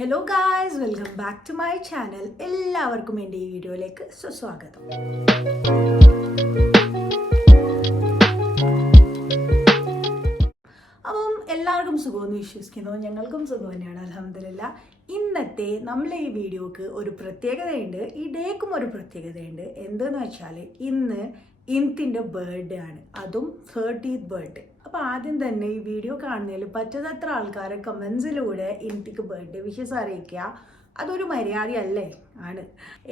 Hello guys, welcome back to my channel. എല്ലാവർക്കും എൻ്റെ ഈ വീഡിയോയിലേക്ക് സുസ്വാഗതം. അപ്പം എല്ലാവർക്കും സുഖമെന്ന് വിശ്വസിക്കുന്നു. ഞങ്ങൾക്കും സുഖം തന്നെയാണ്, അൽഹംദുലില്ലാ. ഇന്നത്തെ നമ്മളെ ഈ വീഡിയോക്ക് ഒരു പ്രത്യേകതയുണ്ട്, ഈ ഡേക്കും ഒരു പ്രത്യേകതയുണ്ട്. എന്തെന്ന് വെച്ചാൽ ഇന്ന് ഇൻത്തിൻ്റെ ബർത്ത്ഡേ ആണ്, അതും 30th ബർത്ത്ഡേ. അപ്പോൾ ആദ്യം തന്നെ ഈ വീഡിയോ കാണുന്നതിൽ പറ്റുന്നത്ര ആൾക്കാരെ കമൻസിലൂടെ ഇൻത്തിക്ക് ബർത്ത്ഡേ വിഷസ് അറിയിക്കുക. അതൊരു മര്യാദയല്ലേ ആണ്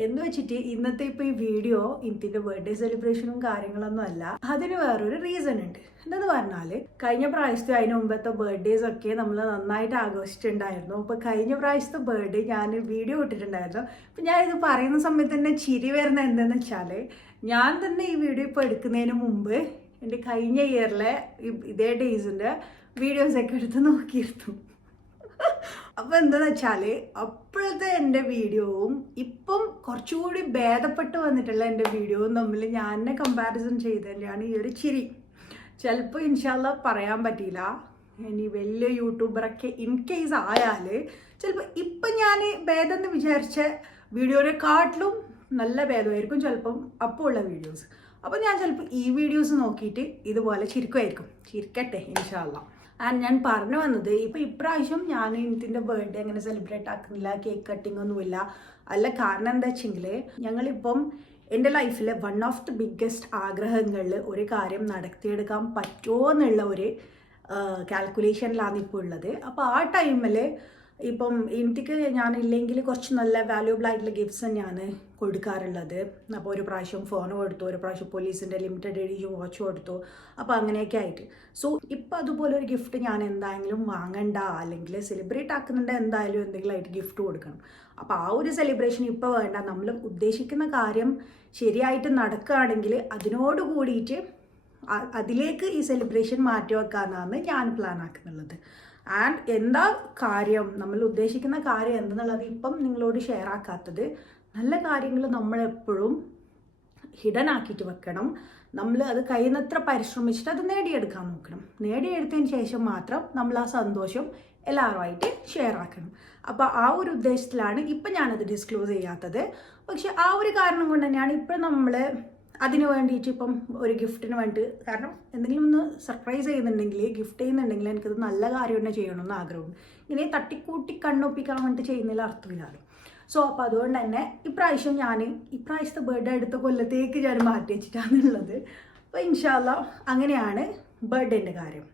എന്ന് വെച്ചിട്ട് ഇന്നത്തെ ഇപ്പോൾ ഈ വീഡിയോ ഇൻത്തിൻ്റെ ബർത്ത്ഡേ സെലിബ്രേഷനും കാര്യങ്ങളൊന്നും അല്ല. അതിന് വേറൊരു റീസൺ ഉണ്ട്. എന്തെന്ന് പറഞ്ഞാൽ കഴിഞ്ഞ പ്രാവശ്യത്തെ അതിന് മുമ്പത്തെ ബർത്ത്ഡേസ് ഒക്കെ നമ്മൾ നന്നായിട്ട് ആഘോഷിച്ചിട്ടുണ്ടായിരുന്നു. അപ്പോൾ കഴിഞ്ഞ പ്രാവശ്യത്തെ ബർത്ത്ഡേ ഞാൻ വീഡിയോ ഇട്ടിട്ടുണ്ടായിരുന്നു. അപ്പം ഞാനിത് പറയുന്ന സമയത്ത് തന്നെ ചിരി വരുന്നത് എന്താണെന്ന് വെച്ചാൽ, ഞാൻ തന്നെ ഈ വീഡിയോ ഇപ്പോൾ എടുക്കുന്നതിന് മുമ്പ് എൻ്റെ കഴിഞ്ഞ ഇയറിലെ ഇതേ ഡേയ്സിൻ്റെ വീഡിയോസൊക്കെ എടുത്ത് നോക്കിയിരുന്നു. അപ്പോൾ എന്താണെന്ന് വെച്ചാൽ അപ്പോഴത്തെ എൻ്റെ വീഡിയോവും ഇപ്പം കുറച്ചുകൂടി ഭേദപ്പെട്ട് വന്നിട്ടുള്ള എൻ്റെ വീഡിയോവും തമ്മിൽ ഞാൻ കമ്പാരിസൺ ചെയ്തതിൻ്റെയാണ് ഈ ഒരു ചിരി. ചിലപ്പോൾ ഇൻഷാല്ല പറയാൻ പറ്റിയില്ല, ഇനി വലിയ യൂട്യൂബറൊക്കെ ഇൻ കേസ് ആയാൽ ചിലപ്പോൾ ഇപ്പം ഞാൻ ഭേദം എന്ന് വിചാരിച്ച വീഡിയോനെക്കാട്ടിലും നല്ല ഭേദമായിരിക്കും ചിലപ്പം അപ്പോൾ ഉള്ള വീഡിയോസ്. അപ്പോൾ ഞാൻ ചിലപ്പോൾ ഈ വീഡിയോസ് നോക്കിയിട്ട് ഇതുപോലെ ചിരിക്കുമായിരിക്കും. ചിരിക്കട്ടെ ഇൻഷാല്ല. ആൻഡ് ഞാൻ പറഞ്ഞു വന്നത്, ഇപ്പോൾ ഇപ്രാവശ്യം ഞാൻ ഇൻത്തിൻ്റെ ബർത്ത്ഡേ അങ്ങനെ സെലിബ്രേറ്റ് ആക്കുന്നില്ല, കേക്ക് കട്ടിംഗ് ഒന്നുമില്ല. അല്ല, കാരണം എന്താ വെച്ചെങ്കിൽ ഞങ്ങളിപ്പം എൻ്റെ ലൈഫിലെ വൺ ഓഫ് ദി ബിഗ്ഗസ്റ്റ് ആഗ്രഹങ്ങളിൽ ഒരു കാര്യം നടത്തിയെടുക്കാൻ പറ്റുമോ എന്നുള്ള ഒരു കാൽക്കുലേഷനിലാണ് ഇപ്പോൾ ഉള്ളത്. അപ്പോൾ ആ ടൈമിൽ ഇപ്പം എനിക്ക് ഞാനില്ലെങ്കിൽ കുറച്ച് നല്ല വാല്യൂബിൾ ആയിട്ടുള്ള ഗിഫ്റ്റ്സ് തന്നെയാണ് കൊടുക്കാറുള്ളത്. അപ്പോൾ ഒരു പ്രാവശ്യം ഫോൺ കൊടുത്തു, ഒരു പ്രാവശ്യം പോലീസിൻ്റെ ലിമിറ്റഡ് എഡിഷൻ വാച്ച് കൊടുത്തു. അപ്പോൾ അങ്ങനെയൊക്കെ ആയിട്ട് ഇപ്പോൾ അതുപോലെ ഒരു ഗിഫ്റ്റ് ഞാൻ എന്തായാലും വാങ്ങണ്ട, അല്ലെങ്കിൽ സെലിബ്രേറ്റ് ആക്കുന്നുണ്ട് എന്തായാലും എന്തെങ്കിലും ആയിട്ട് ഗിഫ്റ്റ് കൊടുക്കണം. അപ്പോൾ ആ ഒരു സെലിബ്രേഷൻ ഇപ്പോൾ വേണ്ട. നമ്മൾ ഉദ്ദേശിക്കുന്ന കാര്യം ശരിയായിട്ട് നടക്കുകയാണെങ്കിൽ അതിനോട് കൂടിയിട്ട് അതിലേക്ക് ഈ സെലിബ്രേഷൻ മാറ്റി വെക്കാമെന്നാണ് ഞാൻ പ്ലാൻ ആക്കുന്നുള്ളത്. ആൻഡ് എന്താ കാര്യം, നമ്മൾ ഉദ്ദേശിക്കുന്ന കാര്യം എന്തെന്നുള്ളത് ഇപ്പം നിങ്ങളോട് ഷെയർ ആക്കാത്തത്, നല്ല കാര്യങ്ങൾ നമ്മളെപ്പോഴും ഹിഡൻ ആക്കിയിട്ട് വെക്കണം. നമ്മൾ അത് കഴിയുന്നത്ര പരിശ്രമിച്ചിട്ട് അത് നേടിയെടുക്കാൻ നോക്കണം. നേടിയെടുത്തതിന് ശേഷം മാത്രം നമ്മൾ ആ സന്തോഷം എല്ലാവരുമായിട്ട് ഷെയർ ആക്കണം. അപ്പോൾ ആ ഒരു ഉദ്ദേശത്തിലാണ് ഇപ്പം ഞാനത് ഡിസ്ക്ലോസ് ചെയ്യാത്തത്. പക്ഷെ ആ ഒരു കാരണം കൊണ്ട് തന്നെയാണ് ഇപ്പം നമ്മൾ അതിന് വേണ്ടിയിട്ട് ഇപ്പം ഒരു ഗിഫ്റ്റിന് വേണ്ടി, കാരണം എന്തെങ്കിലും ഒന്ന് സർപ്രൈസ് ചെയ്യുന്നുണ്ടെങ്കിൽ, ഗിഫ്റ്റ് ചെയ്യുന്നുണ്ടെങ്കിൽ എനിക്കത് നല്ല കാര്യം തന്നെ ചെയ്യണമെന്ന് ആഗ്രഹമുണ്ട്. ഇങ്ങനെ തട്ടിക്കൂട്ടി കണ്ണൊപ്പിക്കാൻ വേണ്ടിയിട്ട് ചെയ്യുന്നതിൽ അർത്ഥമില്ലാതെ. സോ അപ്പോൾ അതുകൊണ്ട് തന്നെ ഇപ്രാവശ്യത്തെ ബർത്ത്ഡേ അടുത്ത കൊല്ലത്തേക്ക് ഞാൻ മാറ്റി വെച്ചിട്ടാണുള്ളത്. അപ്പോൾ ഇൻഷാല്ല അങ്ങനെയാണ് ബർത്ത്ഡേൻ്റെ കാര്യം.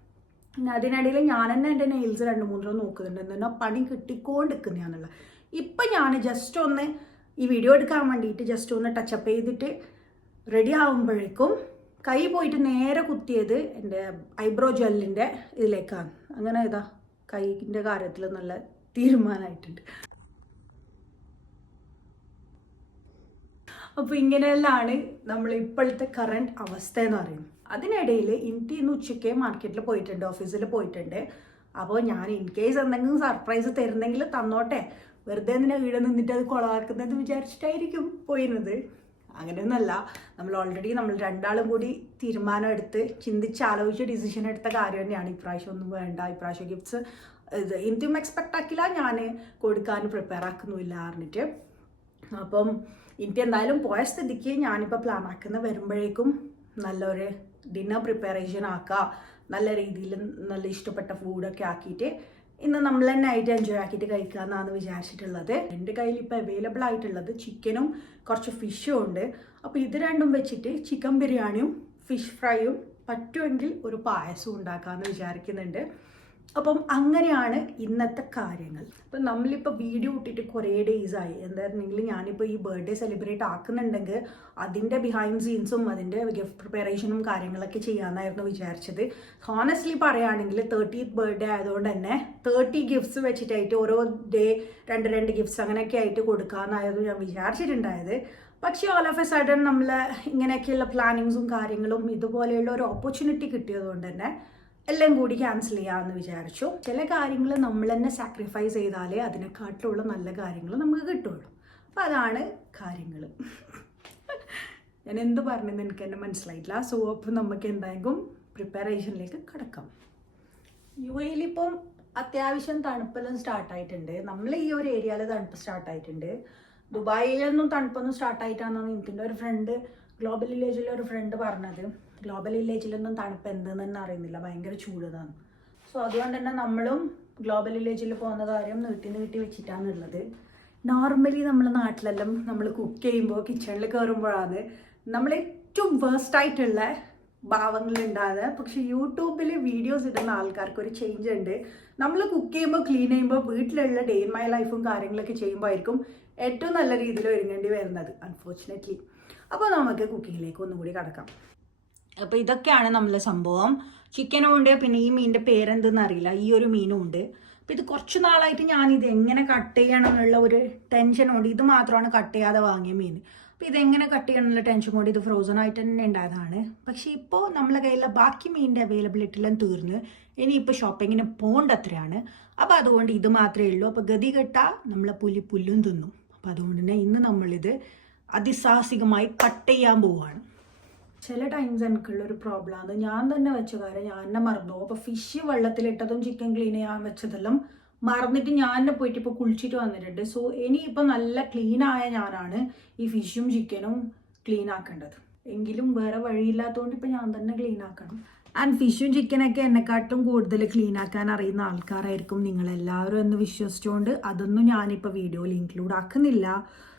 അതിനിടയിൽ ഞാൻ തന്നെ എൻ്റെ നെയിൽസ് 2-3 നോക്കുന്നുണ്ട്, എന്തെന്നാ പണി കിട്ടിക്കൊണ്ടിരിക്കുന്നതാണുള്ളത്. ഇപ്പം ഞാൻ ജസ്റ്റ് ഒന്ന് ഈ വീഡിയോ എടുക്കാൻ വേണ്ടിയിട്ട് ജസ്റ്റ് ഒന്ന് ടച്ചപ്പ് ചെയ്തിട്ട് റെഡി ആകുമ്പോഴേക്കും കൈ പോയിട്ട് നേരെ കുത്തിയത് എൻ്റെ ഐബ്രോ ജെല്ലിൻ്റെ ഇതിലേക്കാണ്. അങ്ങനെ ഇതാ കൈൻ്റെ കാര്യത്തിൽ നല്ല തീരുമാനമായിട്ടുണ്ട്. അപ്പോൾ ഇങ്ങനെയെല്ലാം നമ്മൾ ഇപ്പോഴത്തെ കറണ്ട് അവസ്ഥ എന്ന് പറയുന്നത്. അതിനിടയിൽ എനിക്ക് ഇന്ന് ഉച്ചയ്ക്ക് മാർക്കറ്റിൽ പോയിട്ടുണ്ട്, ഓഫീസിൽ പോയിട്ടുണ്ട്. അപ്പോൾ ഞാൻ ഇൻ കേസ് എന്തെങ്കിലും സർപ്രൈസ് തരുന്നെങ്കിൽ തന്നോട്ടെ, വെറുതെ എന്തിനാ വീട് നിന്നിട്ട് അത് കൊളാക്കുന്നതെന്ന് വിചാരിച്ചിട്ടായിരിക്കും പോയിരുന്നത്. അങ്ങനെയൊന്നുമല്ല, നമ്മൾ രണ്ടാളും കൂടി തീരുമാനം എടുത്ത് ചിന്തിച്ചാലോചിച്ച് ഡിസിഷൻ എടുത്ത കാര്യം തന്നെയാണ്. ഇപ്രാവശ്യം ഒന്നും വേണ്ട, ഇപ്രാവശ്യം ഗിഫ്റ്റ്സ് ഇന്ത്യം എക്സ്പെക്റ്റ് ആക്കില്ല, ഞാൻ കൊടുക്കാൻ പ്രിപ്പയർ ആക്കുന്നുമില്ല പറഞ്ഞിട്ട്. അപ്പം എനിക്ക് എന്തായാലും പോയ സ്ഥിതിക്ക് ഞാനിപ്പോൾ പ്ലാൻ ആക്കുന്ന വരുമ്പോഴേക്കും നല്ലൊരു ഡിന്നർ പ്രിപ്പറേഷൻ ആക്കുക, നല്ല രീതിയിൽ നല്ല ഇഷ്ടപ്പെട്ട ഫുഡൊക്കെ ആക്കിയിട്ട് ഇന്ന് നമ്മൾ തന്നെ ആയിട്ട് എൻജോയ് ആക്കിയിട്ട് കഴിക്കാമെന്നാണ് വിചാരിച്ചിട്ടുള്ളത്. എൻ്റെ കയ്യിൽ ഇപ്പോൾ അവൈലബിൾ ആയിട്ടുള്ളത് ചിക്കനും കുറച്ച് ഫിഷും ഉണ്ട്. അപ്പോൾ ഇത് രണ്ടും വെച്ചിട്ട് ചിക്കൻ ബിരിയാണിയും ഫിഷ് ഫ്രൈയും പറ്റുമെങ്കിൽ ഒരു പായസവും ഉണ്ടാക്കാമെന്ന് വിചാരിക്കുന്നുണ്ട്. അപ്പം അങ്ങനെയാണ് ഇന്നത്തെ കാര്യങ്ങൾ. അപ്പം നമ്മളിപ്പോൾ വീഡിയോ ഇട്ടിട്ട് കുറേ ഡേയ്സായി. എന്തായിരുന്നെങ്കിൽ ഞാനിപ്പോൾ ഈ ബർത്ത്ഡേ സെലിബ്രേറ്റ് ആക്കുന്നുണ്ടെങ്കിൽ അതിൻ്റെ ബിഹൈൻഡ് സീൻസും അതിൻ്റെ ഗിഫ്റ്റ് പ്രിപ്പറേഷനും കാര്യങ്ങളൊക്കെ ചെയ്യാമെന്നായിരുന്നു വിചാരിച്ചത്. ഹോണസ്റ്റ്ലി പറയുകയാണെങ്കിൽ 30th ബർത്ത്ഡേ ആയതുകൊണ്ട് തന്നെ 30 ഗിഫ്റ്റ്സ് വെച്ചിട്ടായിട്ട് ഓരോ ഡേ 2 ഗിഫ്റ്റ്സ് അങ്ങനെയൊക്കെ ആയിട്ട് കൊടുക്കാമെന്നായിരുന്നു ഞാൻ വിചാരിച്ചിട്ടുണ്ടായത്. പക്ഷേ ഓൾ ഓഫ് എ സഡൻ നമ്മൾ ഇങ്ങനെയൊക്കെയുള്ള പ്ലാനിങ്സും കാര്യങ്ങളും ഇതുപോലെയുള്ള ഒരു ഓപ്പർച്യൂണിറ്റി കിട്ടിയതുകൊണ്ട് തന്നെ എല്ലാം കൂടി ക്യാൻസൽ ചെയ്യാമെന്ന് വിചാരിച്ചു. ചില കാര്യങ്ങൾ നമ്മൾ തന്നെ സാക്രിഫൈസ് ചെയ്താലേ അതിനെക്കാട്ടിലുള്ള നല്ല കാര്യങ്ങൾ നമുക്ക് കിട്ടുള്ളൂ. അപ്പോൾ അതാണ് കാര്യങ്ങൾ. ഞാൻ എന്ത് പറഞ്ഞെന്ന് എനിക്ക് തന്നെ മനസ്സിലായിട്ടില്ല. സോ അപ്പോൾ നമുക്ക് എന്തായാലും പ്രിപ്പറേഷനിലേക്ക് കിടക്കാം. യു എയിലിപ്പം അത്യാവശ്യം തണുപ്പെല്ലാം സ്റ്റാർട്ടായിട്ടുണ്ട്. നമ്മൾ ഈ ഒരു ഏരിയയിൽ തണുപ്പ് സ്റ്റാർട്ടായിട്ടുണ്ട്. ദുബായിലൊന്നും തണുപ്പൊന്നും സ്റ്റാർട്ടായിട്ടാണെന്നാണ് എനിക്കിൻ്റെ ഒരു ഫ്രണ്ട്, ഗ്ലോബൽ വില്ലേജിലെ ഒരു ഫ്രണ്ട് പറഞ്ഞത്. ഗ്ലോബൽ വില്ലേജിലൊന്നും തണുപ്പ് എന്തെന്ന് തന്നെ അറിയുന്നില്ല, ഭയങ്കര ചൂടാണ്. സോ അതുകൊണ്ട് തന്നെ നമ്മളും ഗ്ലോബൽ വില്ലേജിൽ പോകുന്ന കാര്യം നീട്ടി വെച്ചിട്ടാണുള്ളത്. നോർമലി നമ്മുടെ നാട്ടിലെല്ലാം നമ്മൾ കുക്ക് ചെയ്യുമ്പോൾ കിച്ചണിൽ കയറുമ്പോഴാണ് നമ്മൾ ഏറ്റവും വേസ്റ്റായിട്ടുള്ള ഭാവങ്ങളുണ്ടാകുക. പക്ഷെ യൂട്യൂബിൽ വീഡിയോസ് ഇടുന്ന ആൾക്കാർക്ക് ഒരു ചേഞ്ച് ഉണ്ട്. നമ്മൾ കുക്ക് ചെയ്യുമ്പോൾ ക്ലീൻ ചെയ്യുമ്പോൾ വീട്ടിലുള്ള ഡേ ഇൻ മൈ ലൈഫും കാര്യങ്ങളൊക്കെ ചെയ്യുമ്പോൾ ആയിരിക്കും ഏറ്റവും നല്ല രീതിയിൽ ഒരുങ്ങേണ്ടി വരുന്നത്, അൺഫോർച്ചുനേറ്റ്ലി. അപ്പോൾ നമുക്ക് കുക്കിങ്ങിലേക്ക് ഒന്നുകൂടി കടക്കാം. അപ്പോൾ ഇതൊക്കെയാണ് നമ്മളെ സംഭവം. ചിക്കനും ഉണ്ട്, പിന്നെ ഈ മീനിൻ്റെ പേരെന്തെന്ന് അറിയില്ല, ഈ ഒരു മീനും ഉണ്ട്. അപ്പോൾ ഇത് കുറച്ച് നാളായിട്ട് ഞാനിത് എങ്ങനെ കട്ട് ചെയ്യണം എന്നുള്ള ഒരു ടെൻഷനുണ്ട്. ഇത് മാത്രമാണ് കട്ട് ചെയ്യാതെ വാങ്ങിയ മീൻ. അപ്പോൾ ഇതെങ്ങനെ കട്ട് ചെയ്യണം എന്നുള്ള ടെൻഷൻ കൊണ്ട് ഇത് ഫ്രോസൺ ആയിട്ട് തന്നെ ഉണ്ടായതാണ്. പക്ഷേ ഇപ്പോൾ നമ്മളെ കയ്യിലെ ബാക്കി മീനിൻ്റെ അവൈലബിലിറ്റിയെല്ലാം തീർന്ന് ഇനിയിപ്പോൾ ഷോപ്പിങ്ങിന് പോകേണ്ടത്രയാണ്. അപ്പോൾ അതുകൊണ്ട് ഇത് മാത്രമേ ഉള്ളൂ. അപ്പോൾ ഗതി കെട്ടാൽ നമ്മളെ പുല്ലും തിന്നും. അപ്പോൾ അതുകൊണ്ട് തന്നെ ഇന്ന് നമ്മളിത് അതിസാഹസികമായി കട്ട് ചെയ്യാൻ പോവുകയാണ്. ചില ടൈംസ് എനിക്കുള്ളൊരു പ്രോബ്ലമാണ്, ഞാൻ തന്നെ വെച്ച കാര്യം ഞാൻ തന്നെ മറന്നു. അപ്പോൾ ഫിഷ് വെള്ളത്തിലിട്ടതും ചിക്കൻ ക്ലീൻ ചെയ്യാൻ വെച്ചതെല്ലാം മറന്നിട്ട് ഞാൻ തന്നെ പോയിട്ട് ഇപ്പോൾ കുളിച്ചിട്ട് വന്നിട്ടുണ്ട്. സോ ഇനിയിപ്പോൾ നല്ല ക്ലീനായ ഞാനാണ് ഈ ഫിഷും ചിക്കനും ക്ലീൻ ആക്കേണ്ടത്. എങ്കിലും വേറെ വഴിയില്ലാത്തതുകൊണ്ട് ഇപ്പോൾ ഞാൻ തന്നെ ക്ലീൻ ആക്കണം. ആൻഡ് ഫിഷും ചിക്കനൊക്കെ എന്നെക്കാട്ടും കൂടുതൽ ക്ലീൻ ആക്കാൻ അറിയുന്ന ആൾക്കാരായിരിക്കും നിങ്ങളെല്ലാവരും എന്ന് വിശ്വസിച്ചുകൊണ്ട് അതൊന്നും ഞാനിപ്പോൾ വീഡിയോയിൽ ഇൻക്ലൂഡ് ആക്കുന്നില്ല.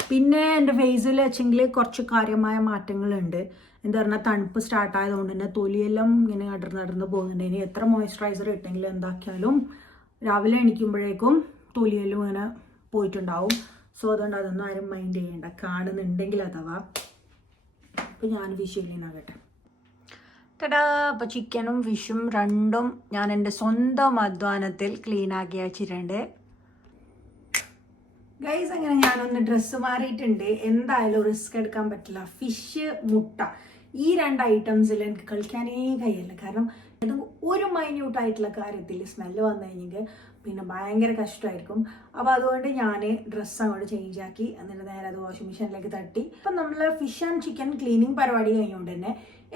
പിന്നെ എൻ്റെ ഫേസിൽ വെച്ചെങ്കിൽ കുറച്ച് കാര്യമായ മാറ്റങ്ങളുണ്ട്. എന്താ പറഞ്ഞാൽ തണുപ്പ് സ്റ്റാർട്ടായതുകൊണ്ട് തന്നെ തൊലിയെല്ലാം ഇങ്ങനെ അടർന്ന് പോകുന്നുണ്ട്. ഇനി എത്ര മോയ്സ്ചറൈസർ ഇട്ടെങ്കിലും എന്താക്കിയാലും രാവിലെ എണീക്കുമ്പോഴേക്കും തൊലിയെല്ലാം ഇങ്ങനെ പോയിട്ടുണ്ടാവും. സോ അതുകൊണ്ട് അതൊന്നും ആരും മൈൻഡ് ചെയ്യേണ്ട, കാണുന്നുണ്ടെങ്കിൽ അഥവാ. അപ്പോൾ ഞാൻ ഫിഷ് ക്ലീൻ ആകട്ടെ. ടടാ, അപ്പോൾ ചിക്കനും ഫിഷും രണ്ടും ഞാൻ എൻ്റെ സ്വന്തം അധ്വാനത്തിൽ ക്ലീൻ ആക്കി വെച്ചിട്ടുണ്ട്. ഗൈസ്, അങ്ങനെ ഞാനൊന്ന് ഡ്രസ്സ് മാറിയിട്ടുണ്ട്. എന്തായാലും റിസ്ക് എടുക്കാൻ പറ്റില്ല. ഫിഷ്, മുട്ട, ഈ 2 ഐറ്റംസിൽ എനിക്ക് കളിക്കാനേ കഴിയില്ല. കാരണം ഇത് ഒരു മൈന്യൂട്ടായിട്ടുള്ള കാര്യത്തിൽ സ്മെല്ല് വന്നു കഴിഞ്ഞെങ്കിൽ പിന്നെ ഭയങ്കര കഷ്ടമായിരിക്കും. അപ്പോൾ അതുകൊണ്ട് ഞാൻ ഡ്രസ്സ് അങ്ങോട്ട് ചേഞ്ച് ആക്കി എന്നിട്ട് നേരെ അത് വാഷിംഗ് മെഷീനിലേക്ക് തട്ടി. അപ്പം നമ്മൾ ഫിഷ് ആൻഡ് ചിക്കൻ ക്ലീനിങ് പരിപാടി കഴിഞ്ഞുകൊണ്ട് തന്നെ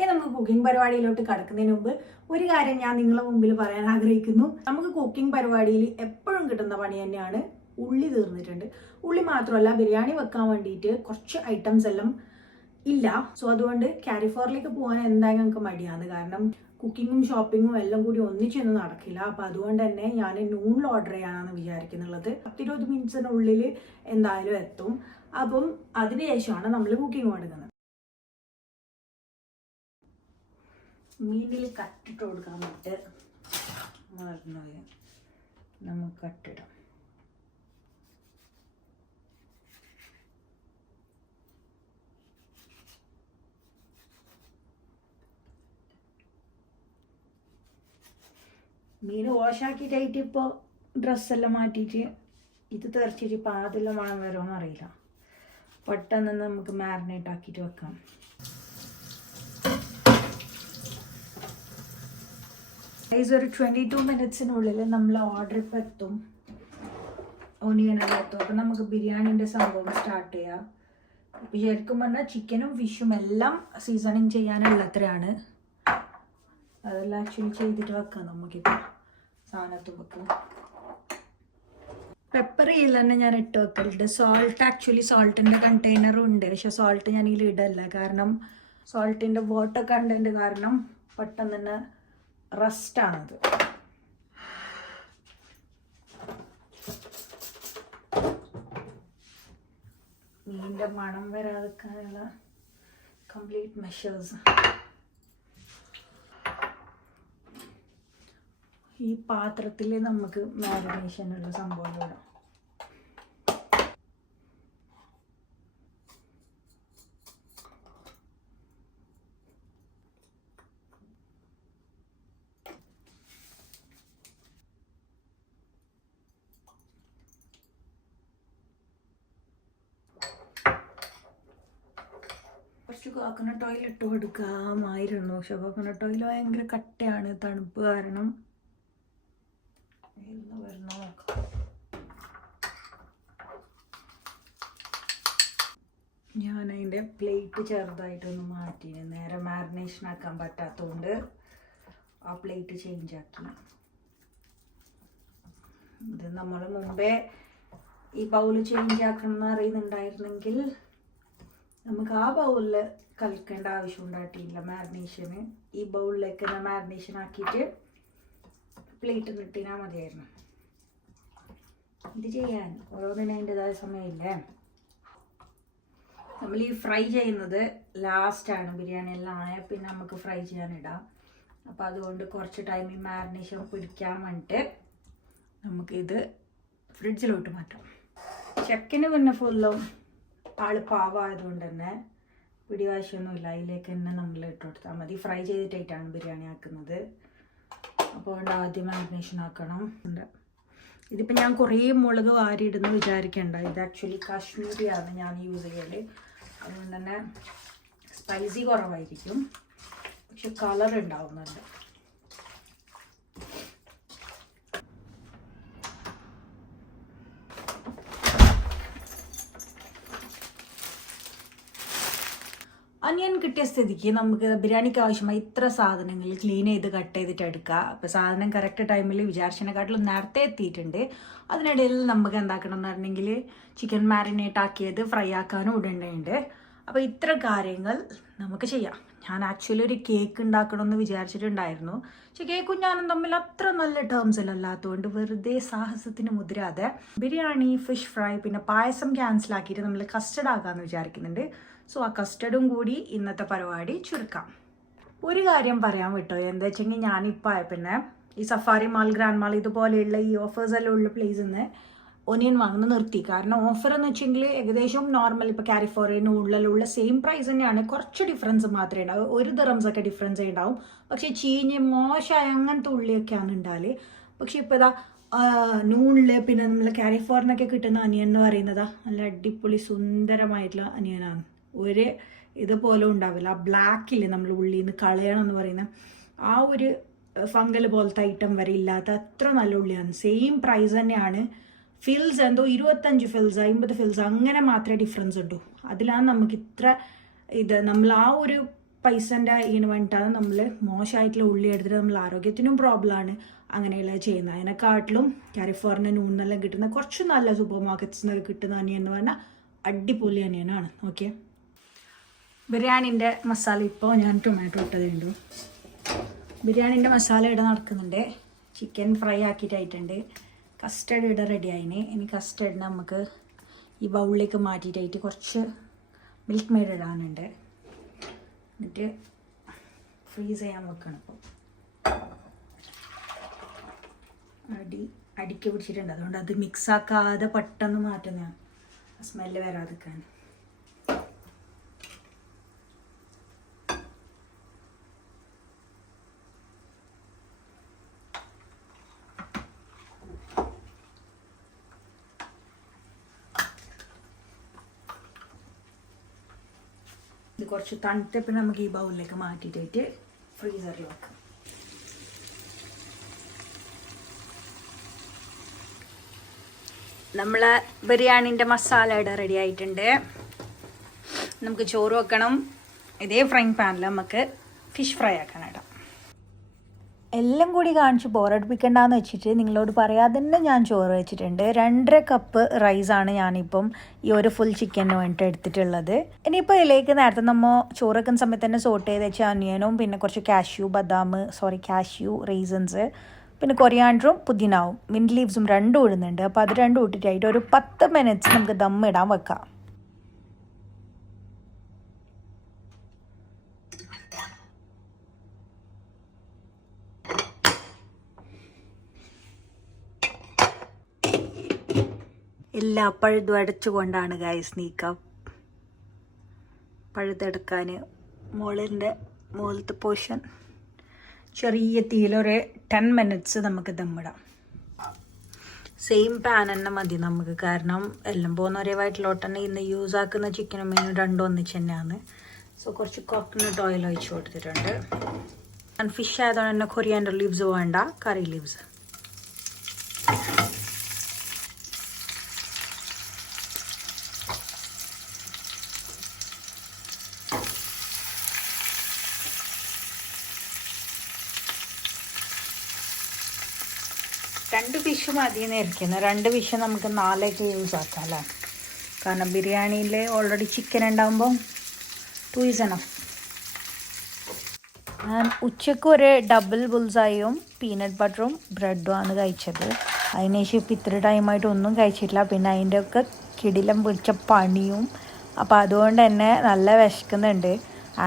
നമുക്ക് കുക്കിംഗ് പരിപാടിയിലോട്ട് കടക്കുന്നതിന് മുമ്പ് ഒരു കാര്യം ഞാൻ നിങ്ങളുടെ മുമ്പിൽ പറയാൻ ആഗ്രഹിക്കുന്നു. നമുക്ക് കുക്കിംഗ് പരിപാടിയിൽ എപ്പോഴും കിട്ടുന്ന പണി തന്നെയാണ് ഉള്ളി തീർന്നിട്ടുണ്ട്. ഉള്ളി മാത്രമല്ല, ബിരിയാണി വെക്കാൻ വേണ്ടിയിട്ട് കുറച്ച് ഐറ്റംസ് എല്ലാം ഇല്ല. സോ അതുകൊണ്ട് ക്യാരി ഫോറിലേക്ക് പോകാൻ എന്തായാലും നമുക്ക് മടിയാണ്. കാരണം കുക്കിങ്ങും ഷോപ്പിങ്ങും എല്ലാം കൂടി ഒന്നിച്ചൊന്നും നടക്കില്ല. അപ്പം അതുകൊണ്ട് തന്നെ ഞാൻ നൂണിൽ ഓർഡർ ചെയ്യാനാണ് വിചാരിക്കുന്നുള്ളത്. 10-20 മിനിറ്റ്സിനുള്ളിൽ എന്തായാലും എത്തും. അപ്പം അതിനുശേഷമാണ് നമ്മൾ കുക്കിംഗ് തുടങ്ങുന്നത്. മീനിൽ കട്ടിട്ട് കൊടുക്കാൻ വേണ്ടിയിട്ട് മറന്നുപോയി, നമുക്ക് കട്ടിടാം. മീൻ വാഷാക്കിയിട്ടായിട്ട് ഇപ്പോൾ ഡ്രസ്സെല്ലാം മാറ്റിയിട്ട് ഇത് തെറിച്ചിട്ട് ഇപ്പോൾ അതെല്ലാം മണം വരുമോയെന്ന് അറിയില്ല. പെട്ടെന്ന് നമുക്ക് മാരിനേറ്റ് ആക്കിയിട്ട് വെക്കാം. ഒരു 22 മിനിറ്റ്സിനുള്ളിൽ നമ്മൾ ഓർഡർ ഇപ്പം എത്തും. ഒനിയനെല്ലാം എത്തും. അപ്പം നമുക്ക് ബിരിയാണീൻ്റെ സംഭവം സ്റ്റാർട്ട് ചെയ്യാം. ഇപ്പം ശരിക്കും പറഞ്ഞാൽ ചിക്കനും ഫിഷും എല്ലാം സീസണിങ് ചെയ്യാനുള്ളത്രയാണ്. അതെല്ലാം ആക്ച്വലി ചെയ്തിട്ട് വെക്കാം. നമുക്കിപ്പോൾ സാധനത്തും വെക്കാം. പെപ്പർ ഇതിൽ തന്നെ ഞാൻ ഇട്ട് വെക്കലുണ്ട്. സോൾട്ട്, ആക്ച്വലി സോൾട്ടിൻ്റെ കണ്ടെയ്നറും ഉണ്ട്, പക്ഷെ സോൾട്ട് ഞാൻ ഇതിൽ ഇടല്ല. കാരണം സോൾട്ടിൻ്റെ വാട്ടർ കണ്ടൻറ്റ് കാരണം പെട്ടെന്ന് തന്നെ റസ്റ്റാണത്. മീനിൻ്റെ മണം വരാതിരിക്കാനുള്ള കംപ്ലീറ്റ് മെഷേഴ്സ്. ഈ പാത്രത്തിൽ നമുക്ക് മാരിനേഷനുള്ള സംഭവം ഇടാം. കുറച്ച് കോക്കനട്ട് ഓയിൽ ഇട്ട് കൊടുക്കാമായിരുന്നു, പക്ഷെ കോക്കനട്ട് ഓയിൽ ഭയങ്കര കട്ടയാണ് തണുപ്പ് കാരണം. വരുന്ന നോക്കാം. ഞാൻ അതിൻ്റെ പ്ലേറ്റ് ചെറുതായിട്ടൊന്ന് മാറ്റി, നേരെ മാരിനേഷൻ ആക്കാൻ പറ്റാത്തതുകൊണ്ട് ആ പ്ലേറ്റ് ചേഞ്ച് ആക്കി. ഇത് നമ്മൾ മുമ്പേ ഈ ബൗൾ ചേഞ്ച് ആക്കണം എന്ന് അറിയുന്നുണ്ടായിരുന്നെങ്കിൽ നമുക്ക് ആ ബൗളിൽ കലക്കേണ്ട ആവശ്യം ഉണ്ടായിട്ടില്ല മാരിനേഷന്. ഈ ബൗളിലേക്ക് തന്നെ മാരിനേഷൻ ആക്കിയിട്ട് പ്ലേറ്റ് ഇട്ടിനാൽ മതിയായിരുന്നു. ഇത് ചെയ്യാൻ ഓരോന്നിനും അതിൻ്റെതായ സമയമില്ലേ. നമ്മൾ ഈ ഫ്രൈ ചെയ്യുന്നത് ലാസ്റ്റാണ്. ബിരിയാണി എല്ലാം ആയാൽ പിന്നെ നമുക്ക് ഫ്രൈ ചെയ്യാനിടാം. അപ്പോൾ അതുകൊണ്ട് കുറച്ച് ടൈം ഈ മാരിനേഷൻ പിടിക്കാൻ വേണ്ടിയിട്ട് നമുക്കിത് ഫ്രിഡ്ജിലോട്ട് മാറ്റാം. ചെക്കന് പിന്നെ ഫുള്ളും ആൾ പാവമായതുകൊണ്ട് തന്നെ പിടിവാശിയൊന്നുമില്ല. അതിലേക്ക് തന്നെ നമ്മൾ ഇട്ട് കൊടുത്താൽ മതി. ഫ്രൈ ചെയ്തിട്ടായിട്ടാണ് ബിരിയാണി ആക്കുന്നത്. അപ്പോൾ ആദ്യം മാരിനേഷൻ ആക്കണം. ഇതിപ്പോൾ ഞാൻ കുറേ മുളക് വാരിയിടുന്നു വിചാരിക്കേണ്ട. ഇത് ആക്ച്വലി കാശ്മീരിയാണ് ഞാൻ യൂസ് ചെയ്യല്. അതുകൊണ്ട് തന്നെ സ്പൈസി കുറവായിരിക്കും, പക്ഷെ കളർ ഉണ്ടാവുന്നുണ്ട്. അനിയൻ കിട്ടിയ സ്ഥിതിക്ക് നമുക്ക് ബിരിയാണിക്ക് ആവശ്യമായി ഇത്ര സാധനങ്ങൾ ക്ലീൻ ചെയ്ത് കട്ട് ചെയ്തിട്ട് എടുക്കുക. അപ്പോൾ സാധനം കറക്റ്റ് ടൈമിൽ വിചാരിച്ചതിനെക്കാട്ടിലും നേരത്തെ എത്തിയിട്ടുണ്ട്. അതിനിടയിൽ നമുക്ക് എന്താക്കണം എന്ന് പറഞ്ഞെങ്കിൽ ചിക്കൻ മാരിനേറ്റ് ആക്കിയത് ഫ്രൈ ആക്കാനും ഇടേണ്ടതുണ്ട്. അപ്പോൾ ഇത്ര കാര്യങ്ങൾ നമുക്ക് ചെയ്യാം. ഞാൻ ആക്ച്വലി ഒരു കേക്ക് ഉണ്ടാക്കണമെന്ന് വിചാരിച്ചിട്ടുണ്ടായിരുന്നു. പക്ഷെ കേക്കും ഞാനും തമ്മിൽ അത്ര നല്ല ടേംസിലല്ലാത്തതുകൊണ്ട് വെറുതെ സാഹസത്തിന് മുതിരാതെ ബിരിയാണി, ഫിഷ് ഫ്രൈ, പിന്നെ പായസം ക്യാൻസലാക്കിയിട്ട് നമ്മൾ കസ്റ്റർഡ് ആക്കാമെന്ന് വിചാരിക്കുന്നുണ്ട്. സോ ആ കസ്റ്റർഡും കൂടി ഇന്നത്തെ പരിപാടി ചുരുക്കാം. ഒരു കാര്യം പറയാൻ വിട്ടോ, എന്താ വെച്ചെങ്കിൽ ഞാനിപ്പോൾ പിന്നെ ഈ സഫാരി മാൾ, ഗ്രാൻഡ് മാൾ ഇതുപോലെയുള്ള ഈ ഓഫേഴ്സ് എല്ലാം ഉള്ള പ്ലേസിൽ നിന്ന് ഒനിയൻ വാങ്ങുന്നത് നിർത്തി. കാരണം ഓഫർ എന്ന് വെച്ചെങ്കിൽ ഏകദേശം നോർമൽ ഇപ്പോൾ കാലിഫോർണിയ ഉള്ളിലുള്ള സെയിം പ്രൈസ് തന്നെയാണ്. കുറച്ച് ഡിഫറൻസ് മാത്രമേ ഉണ്ടാവും. 1 ദിറംസ് ഒക്കെ ഡിഫറൻസ് ഉണ്ടാവും. പക്ഷേ ചീഞ്ഞ് മോശമായ അങ്ങനത്തെ ഉള്ളിയൊക്കെയാണ് ഉണ്ടാല്. പക്ഷെ ഇപ്പോൾ ഇതാ നൂണിൽ പിന്നെ നമ്മൾ കാലിഫോർണിയൊക്കെ കിട്ടുന്ന അനിയൻ എന്ന് പറയുന്നത് നല്ല അടിപൊളി സുന്ദരമായിട്ടുള്ള അനിയനാണ്. ഒരു ഇതുപോലെ ഉണ്ടാവില്ല. ആ ബ്ലാക്കില്ലേ നമ്മൾ ഉള്ളിൽ നിന്ന് കളയണം എന്ന് പറയുന്ന ആ ഒരു ഫംഗൽ പോലത്തെ ഐറ്റം വരെ ഇല്ലാത്ത അത്ര നല്ല ഉള്ളിയാണ്. സെയിം പ്രൈസ് തന്നെയാണ്. ഫിൽസ് എന്തോ 25 ഫിൽസ് 50 ഫിൽസ് അങ്ങനെ മാത്രമേ ഡിഫറൻസ് ഉള്ളൂ. അതിലാണ് നമുക്ക് ഇത്ര ഇത് നമ്മൾ ആ ഒരു പൈസൻ്റെ ഇതിന് വേണ്ടിയിട്ടാണ് നമ്മൾ മോശമായിട്ടുള്ള ഉള്ളി എടുത്തിട്ട് നമ്മൾ ആരോഗ്യത്തിനും പ്രോബ്ലമാണ് അങ്ങനെയുള്ള ചെയ്യുന്നത്. അതിനെക്കാട്ടിലും കാലിഫോർണിയ നൂണെല്ലാം കിട്ടുന്ന കുറച്ച് നല്ല സൂപ്പർ മാർക്കറ്റ്സിനൊക്കെ കിട്ടുന്ന അനിയൻ എന്ന് പറഞ്ഞാൽ അടിപൊളി അനിയനാണ്. ഓക്കെ, ബിരിയാണിൻ്റെ മസാല ഇപ്പോൾ ഞാൻ ടൊമാറ്റോ ഇട്ടതുണ്ട്. ബിരിയാണിൻ്റെ മസാല ഇവിടെ നടക്കുന്നുണ്ട്. ചിക്കൻ ഫ്രൈ ആക്കിയിട്ടായിട്ടുണ്ട്. കസ്റ്റർഡ് ഇവിടെ റെഡി ആയിന്. ഇനി കസ്റ്റർഡിന് നമുക്ക് ഈ ബൗളിലേക്ക് മാറ്റിയിട്ടായിട്ട് കുറച്ച് മിൽക്ക് മെയ്ഡ് ഇടാനുണ്ട്. എന്നിട്ട് ഫ്രീസ് ചെയ്യാൻ വെക്കണം. ഇപ്പോൾ അടിക്ക് പിടിച്ചിട്ടുണ്ട്. അതുകൊണ്ട് അത് മിക്സാക്കാതെ പെട്ടെന്ന് മാറ്റുന്നതാണ്, സ്മെല്ല് വരാതിരിക്കാൻ. ഇത് കുറച്ച് തണുത്തപ്പോൾ നമുക്ക് ഈ ബൗളിലേക്ക് മാറ്റിയിട്ട് ഫ്രീസറിൽ വെക്കാം. നമ്മളെ ബിരിയാണിൻ്റെ മസാല ഇവിടെ റെഡി ആയിട്ടുണ്ട്. നമുക്ക് ചോറ് വെക്കണം. ഇതേ ഫ്രൈങ് പാനിൽ നമുക്ക് ഫിഷ് ഫ്രൈ ആക്കണം ഇടാം. എല്ലാം കൂടി കാണിച്ച് ബോറടിപ്പിക്കണ്ടെന്ന് വെച്ചിട്ട് നിങ്ങളോട് പറയാതെ തന്നെ ഞാൻ ചോറ് വെച്ചിട്ടുണ്ട്. 2.5 കപ്പ് റൈസാണ് ഞാനിപ്പം ഈ ഒരു ഫുൾ ചിക്കന് വേണ്ടിയിട്ട് എടുത്തിട്ടുള്ളത്. ഇനിയിപ്പോൾ ഇതിലേക്ക് നേരത്തെ നമ്മൾ ചോറ് വെക്കുന്ന സമയത്ത് തന്നെ സോട്ട് ചെയ്ത് വെച്ച അനിയനും പിന്നെ കുറച്ച് കാഷ്യൂ റീസൺസ് പിന്നെ കൊറിയാൻഡറും പുതിനാവും മിൻറ്റ് ലീവ്സും രണ്ടും ഇടുന്നുണ്ട്. അപ്പോൾ അത് രണ്ടും ഇട്ടിട്ടായിട്ട് ഒരു 10 മിനിറ്റ്സ് നമുക്ക് ദം ഇടാൻ വെക്കാം. എല്ലാ പഴുതും അടച്ചുകൊണ്ടാണ് ഗൈസ് നീക്കം. പഴുതെടുക്കാൻ മുകളിലത്തെ പോർഷൻ ചെറിയ തീയിലൊരു 10 മിനിറ്റ്സ് നമുക്ക് ദമ്മിടാം. സെയിം പാൻ തന്നെ മതി നമുക്ക്. കാരണം എല്ലാം പോകുന്ന ഒരേ വയറ്റിലോട്ട് തന്നെ ഇന്ന് യൂസ് ആക്കുന്ന ചിക്കനും മീനും രണ്ടും ഒന്നിച്ച് തന്നെയാണ്. സോ കുറച്ച് കോക്കനട്ട് ഓയിൽ ഒഴിച്ച് കൊടുത്തിട്ടുണ്ട്. ഞാൻ ഫിഷ് ആയതുകൊണ്ട് തന്നെ കൊറിയാൻഡർ ലീവ്സ് വേണ്ട, കറി ലീവ്സ്. 2 ഫിഷ് മതിയെന്ന് ഇരിക്കുന്നത്. 2 ഫിഷ് നമുക്ക് 4 യൂസ് ആക്കാം അല്ലേ? കാരണം ബിരിയാണിയിൽ ഓൾറെഡി ചിക്കൻ ഉണ്ടാകുമ്പം 2 ഈസ് എനഫ്. ഞാൻ ഉച്ചയ്ക്ക് ഒരു ഡബിൾ ബുൾസായും പീനട്ട് ബട്ടറും ബ്രെഡും ആണ് കഴിച്ചത്. അതിനുശേഷം ഇപ്പം ഇത്ര ടൈമായിട്ട് ഒന്നും കഴിച്ചിട്ടില്ല. പിന്നെ അതിൻ്റെ ഒക്കെ കിടിലം പിടിച്ച പണിയും. അപ്പോൾ അതുകൊണ്ട് തന്നെ നല്ല വിശക്കുന്നുണ്ട്.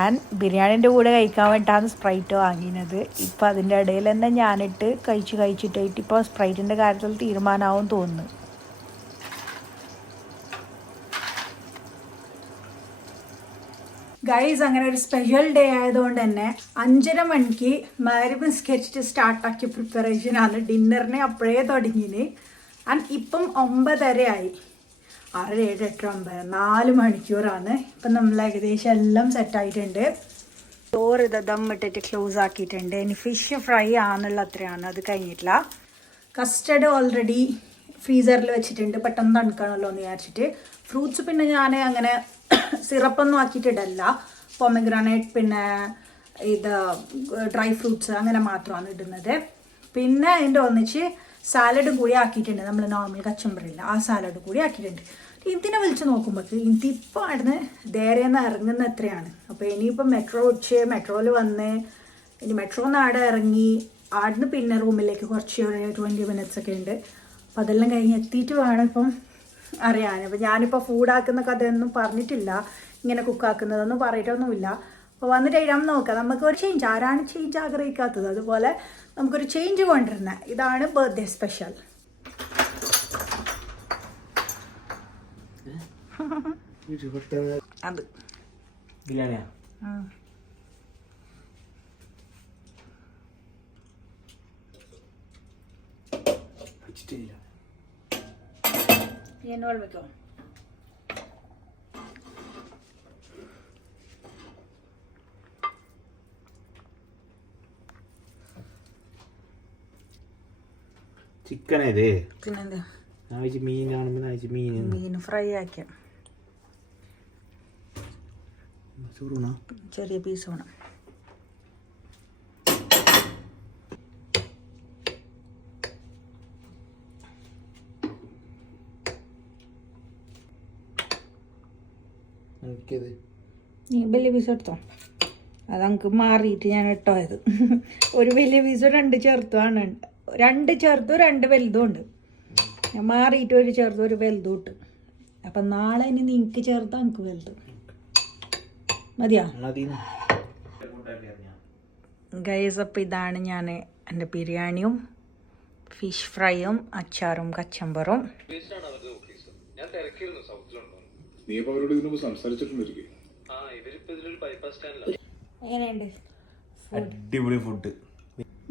ആൻഡ് ബിരിയാണീൻ്റെ കൂടെ കഴിക്കാൻ വേണ്ടിയിട്ടാണ് സ്പ്രൈറ്റ് വാങ്ങിയത്. ഇപ്പം അതിൻ്റെ ഇടയിൽ തന്നെ ഞാനിട്ട് കഴിച്ചിട്ടായിട്ട് ഇപ്പോൾ സ്പ്രൈറ്റിൻ്റെ കാര്യത്തിൽ തീരുമാനമാവും തോന്നുന്നു. ഗൈസ്, അങ്ങനെ ഒരു സ്പെഷ്യൽ ഡേ ആയതുകൊണ്ട് തന്നെ 5:30 മണിക്ക് മഗ്‌രിബ് നിസ്കരിച്ചിട്ട് സ്റ്റാർട്ടാക്കിയ പ്രിപ്പറേഷനാണ്. ഡിന്നറിനെ അപ്പോഴേ തുടങ്ങിയത്. ആൻഡ് ഇപ്പം 9:30 ആയി. 6, 7, 8, 9 4 മണിക്കൂറാണ്. ഇപ്പം നമ്മൾ ഏകദേശം എല്ലാം സെറ്റായിട്ടുണ്ട്. ചോറ് ദമ്മിട്ടിട്ട് ക്ലോസ് ആക്കിയിട്ടുണ്ട്. ഇനി ഫിഷ് ഫ്രൈ ആണെന്നുള്ള അത്രയാണ്, അത് കഴിഞ്ഞിട്ടില്ല. കസ്റ്റർഡ് ഓൾറെഡി ഫ്രീസറിൽ വെച്ചിട്ടുണ്ട്, പെട്ടെന്ന് തണുക്കണമല്ലോ എന്ന് വിചാരിച്ചിട്ട്. ഫ്രൂട്ട്സ് പിന്നെ ഞാൻ അങ്ങനെ സിറപ്പൊന്നും ആക്കിയിട്ടിടല്ല. പൊമഗ്രാനൈറ്റ് പിന്നെ ഇത് ഡ്രൈ ഫ്രൂട്ട്സ് അങ്ങനെ മാത്രമാണ് ഇടുന്നത്. പിന്നെ അതിൻ്റെ ഒന്നിച്ച് സാലഡ് കൂടി ആക്കിയിട്ടുണ്ട്. നമ്മൾ നോർമൽ കച്ചമ്പറില്ല, ആ സാലഡ് കൂടി ആക്കിയിട്ടുണ്ട്. ഇതിനെ വിളിച്ച് നോക്കുമ്പോൾ ഇതിപ്പോൾ അവിടുന്ന് ദേരേന്ന് ഇറങ്ങുന്ന എത്രയാണ്. അപ്പോൾ ഇനിയിപ്പോൾ മെട്രോയിൽ വന്ന് ഇനി മെട്രോന്ന് അവിടെ ഇറങ്ങി അവിടുന്ന് പിന്നെ റൂമിലേക്ക് കുറച്ച് 20 മിനിറ്റ്സ് ഒക്കെ ഉണ്ട്. അപ്പോൾ അതെല്ലാം കഴിഞ്ഞ് എത്തിയിട്ട് വേണം ഇപ്പം അറിയാൻ. അപ്പോൾ ഞാനിപ്പോൾ ഫുഡാക്കുന്ന കഥയൊന്നും പറഞ്ഞിട്ടില്ല, ഇങ്ങനെ കുക്കാക്കുന്നതൊന്നും പറഞ്ഞിട്ടൊന്നുമില്ല. അപ്പോൾ വന്നിട്ട് എഴുതാൻ നോക്കാം. നമുക്കൊരു ചേഞ്ച്, ആരാണ് ചേഞ്ച് ആഗ്രഹിക്കാത്തത്? അതുപോലെ നമുക്കൊരു ചേഞ്ച് കൊണ്ടുവരുന്നത്. ഇതാണ് ബർത്ത്ഡേ സ്പെഷ്യൽ. അത് ബിരിയാണിയാ? വെച്ചിട്ടില്ല. എന്നോട് വെക്കോ? ചിക്കൻ ഇത് പിന്നെന്താ? മീൻ ഫ്രൈ ആക്കിയ ചെറിയ പീസ് വേണം. നീ വലിയ പീസ് എടുത്തോ, അത് നമുക്ക് മാറിയിട്ട് ഞാൻ ഇട്ടോയത്. ഒരു വലിയ പീസ് 2 ചെറുത്തുമാണ്. 2 ചെറുത്തും 2 വലുതും ഉണ്ട്. ഞാൻ മാറിയിട്ട് ഒരു ചെറുതും ഒരു വലുതും ഇട്ട്. അപ്പം നാളെ ഇനി നിങ്ങൾക്ക് ചെറുതാ എനിക്ക് വലുത് മതിയാ ഗൈസ്. അപ്പം ഇതാണ് ഞാൻ എൻ്റെ ബിരിയാണിയും ഫിഷ് ഫ്രൈയും അച്ചാറും കച്ചമ്പറും. എങ്ങനെയുണ്ട്? അടിപൊളി ഫുഡ്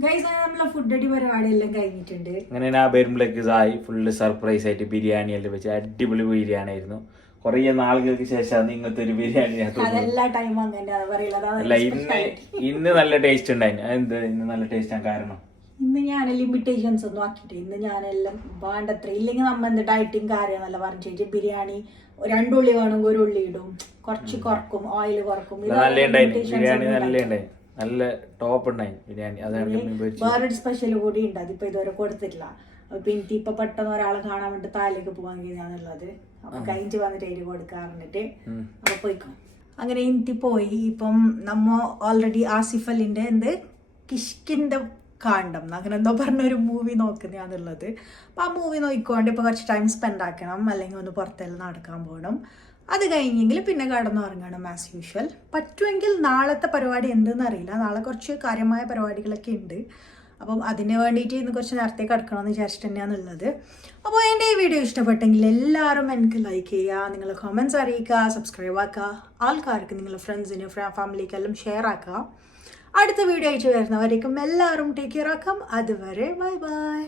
ഗൈസ്. നമ്മളെ ഫുഡ് അടി പരിപാടിയെല്ലാം കഴിഞ്ഞിട്ടുണ്ട്. അങ്ങനെ ഞാൻ വരുമ്പോഴേക്ക് സായി ഫുള്ള് സർപ്രൈസ് ആയിട്ട് ബിരിയാണി എല്ലാം വെച്ച് അടിപൊളി ബിരിയാണി ആയിരുന്നു. കുറേ നാളുകൾക്ക് ശേഷം ഇങ്ങനത്തെ ഒരു ബിരിയാണി. അല്ല, ഇന്ന് നല്ല ടേസ്റ്റ് ഉണ്ടായിരുന്നു. എന്ത് ഇന്ന് നല്ല ടേസ്റ്റ് ആണ്? കാരണം ഇന്ന് ഞാൻ ലിമിറ്റേഷൻസ് ഒന്നും ആക്കിയിട്ട് ഇന്ന് ഞാനെല്ലാം വേണ്ടത്ര. ഇല്ലെങ്കിൽ നമ്മ എന്ത് ഡയറ്റിങ് കാര്യം നല്ല പറഞ്ഞു. ബിരിയാണി 2 ഉള്ളി വേണമെങ്കിൽ 1 ഉള്ളി ഇടും, കുറച്ച് കുറക്കും, ഓയിൽ കുറക്കും. നല്ല ടോപ്പ് ഉണ്ടായി ബിരിയാണി. വേറൊരു സ്പെഷ്യൽ കൂടി ഉണ്ട്, അതിപ്പോ ഇതുവരെ കൊടുത്തിട്ടില്ല. പിന്നെ ഇപ്പൊ പെട്ടെന്ന് ഒരാളെ കാണാൻ വേണ്ടി താഴേക്ക് പോകാൻ കഴിയാന്നുള്ളത്. അപ്പൊ കഴിഞ്ഞ് വന്നിട്ട് എരി കൊടുക്കാറുണ്ടിട്ട് അപ്പൊ പോയിക്കോ. അങ്ങനെ എനിക്ക് പോയി. ഇപ്പം നമ്മ ഓൾറെഡി ആസിഫ് അലിന്റെ എന്ത് കിഷ്കിന്റെ കാണ്ടം അങ്ങനെ എന്തോ പറഞ്ഞൊരു മൂവി നോക്കുന്നതാണുള്ളത്. അപ്പം ആ മൂവി നോക്കിക്കൊണ്ട് ഇപ്പോൾ കുറച്ച് ടൈം സ്പെൻഡ് ആക്കണം, അല്ലെങ്കിൽ ഒന്ന് പുറത്തെല്ലാം നടക്കാൻ പോകണം. അത് കഴിഞ്ഞെങ്കിൽ പിന്നെ കടന്നുറങ്ങണം ആസ് യൂഷ്വൽ. പറ്റുമെങ്കിൽ നാളത്തെ പരിപാടി എന്തെന്ന് അറിയില്ല, നാളെ കുറച്ച് കാര്യമായ പരിപാടികളൊക്കെ ഉണ്ട്. അപ്പം അതിന് വേണ്ടിയിട്ട് ഇന്ന് കുറച്ച് നേരത്തെ കിടക്കണമെന്ന് വിചാരിച്ചിട്ട് തന്നെയാണുള്ളത്. അപ്പോൾ എൻ്റെ ഈ വീഡിയോ ഇഷ്ടപ്പെട്ടെങ്കിൽ എല്ലാവരും എനിക്ക് ലൈക്ക് ചെയ്യുക, നിങ്ങൾ കമൻറ്റ്സ് അറിയിക്കുക, സബ്സ്ക്രൈബ് ആക്കുക, ആൾക്കാർക്ക് നിങ്ങളുടെ ഫ്രണ്ട്സിന് ഫാമിലിക്കെല്ലാം ഷെയർ ആക്കുക. അടുത്ത വീഡിയോ അയച്ചു വരുന്നവരേക്കും എല്ലാവരും ടേക്ക് കെയർ ആക്കാം. അതുവരെ ബൈ ബൈ.